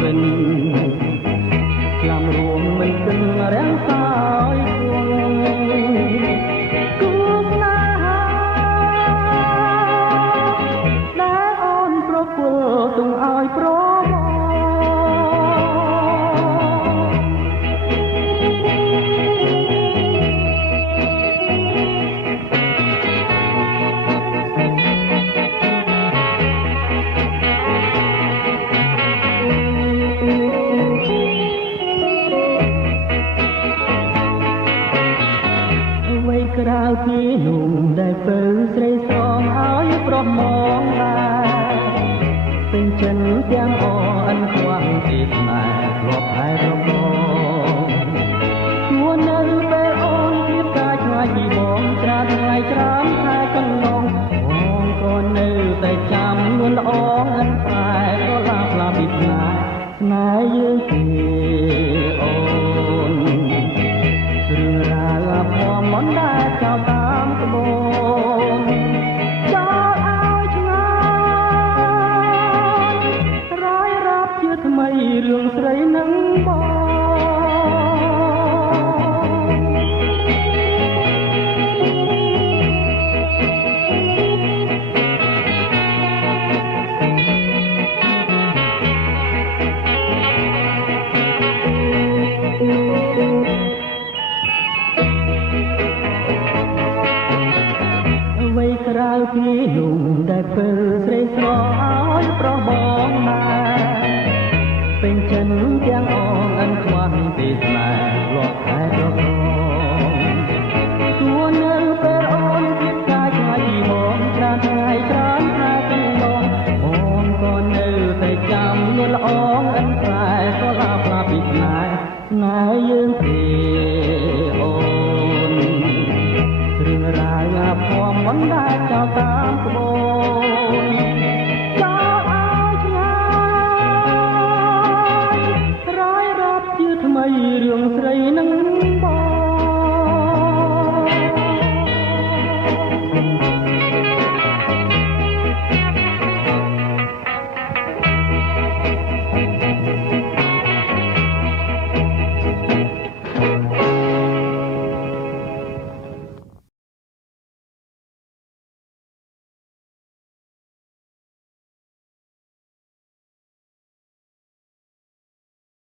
វិនក្លាំរួមមិនគិនរាំងសោយគួងគួងណាដែលអូនប្រគល់ទុំឲ្យប្រក្រៅពីนุ่มដែលពើស្រីស្រងឲ្យប្រមងដែរពេញចិនទាំងអអិនខ្វាំងទីស្នេហ៍ធ្លាប់តែរបងជួននៅពេលអូនទៀតកាយឆ្ងាយពីបងច្រើនថ្ងៃច្រើនខែកន្លងបងក៏នៅតែចាំនួនល្អងអិនតែក៏ឡាផ្លាពីស្នេហ៍យើងទេអូនរឿងរ៉ាវភ័មមិនដែលចោលតាមក្បូនចោលឲ្យឆ្ងាយរាយរាប់ជាថ្មីរឿងស្រីនឹងបងក្រៅពីนุ่มដែលពើស្រីស្រឲ្យប្របងដែរពេញចិនទាំងអងអិនខ្វាំងពីស្នេហ៍លាប់តែប្រកងជួននៅពេលអូនទៀតកាយឆ្ងាយពីបងច្រើនថ្ងៃច្រើនខែកន្លងបងក៏នៅតែចាំនួនល្អងអិនតែក៏ឡាផ្លាពីស្នេហ៍យើងទេ